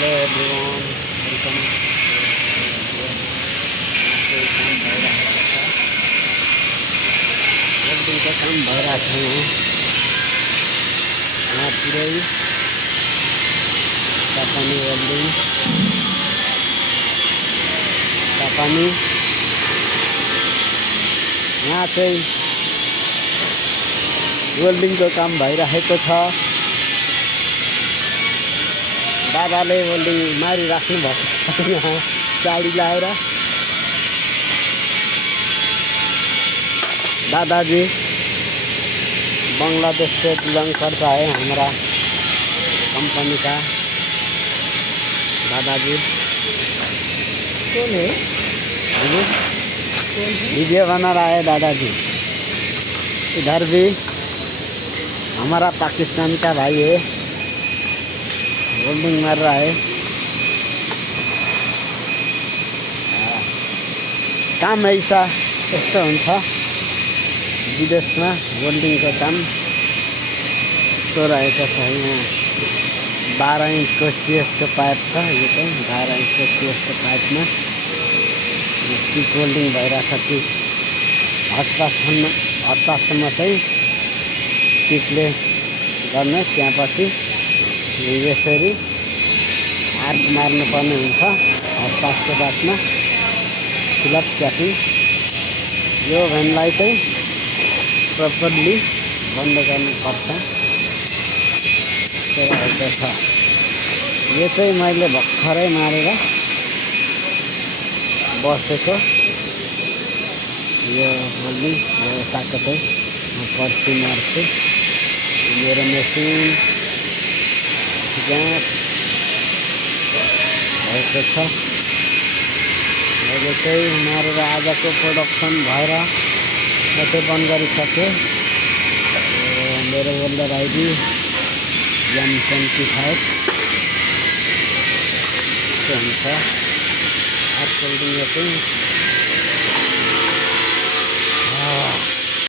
Hello everyone, welcome to the काम भइरहेको छ यहाँ पुरै तापानी वेल्डिङ तापानी यहाँ चाहिँ वेल्डिङको काम भइरहेको छ। दादाले वेल्डिङ मारिराख्नु भएको छ यहाँ गाडी लाएर। दादाजी बांग्लादेश से बिलोंग करता है हमारा कंपनी का दादाजी। कौन है? वीडियो बना रहा है दादाजी। इधर भी हमारा पाकिस्तान का भाई है, वेल्डिंग मार रहा है। काम ऐसा यस्तो हुन्छ विदेशमा वेल्डिङको काम यस्तो रहेको छ। यहाँ 12 इन्चको सिएसको पाइप छ। यो चाहिँ 12 इन्चको सिएसको पाइपमा टिक वेल्डिङ भइरहेको छ। टिक हप्तासम्म चाहिँ टिकले गर्ने, त्यहाँपछि यसरी आर्क मार्नुपर्ने हुन्छ। हप्ताको बादमा फिलअप ट्यापिङ। यो भ्यानलाई चाहिँ प्रपरली बन्द गर्नुपर्छ। त्यो छ। यो चाहिँ मैले भर्खरै मारेर बसेको यो वेल्डिङ यताको चाहिँ म पर्सि मार्छु। मेरो मेसिन यहाँ भएको छ। अहिले चाहिँ मारेर आजको प्रोडक्सन भएर म चाहिँ बन्द गरिसकेँ। मेरो वेल्डर आइडी M25 हुन्छ। आर्क वेल्डिङ चाहिँ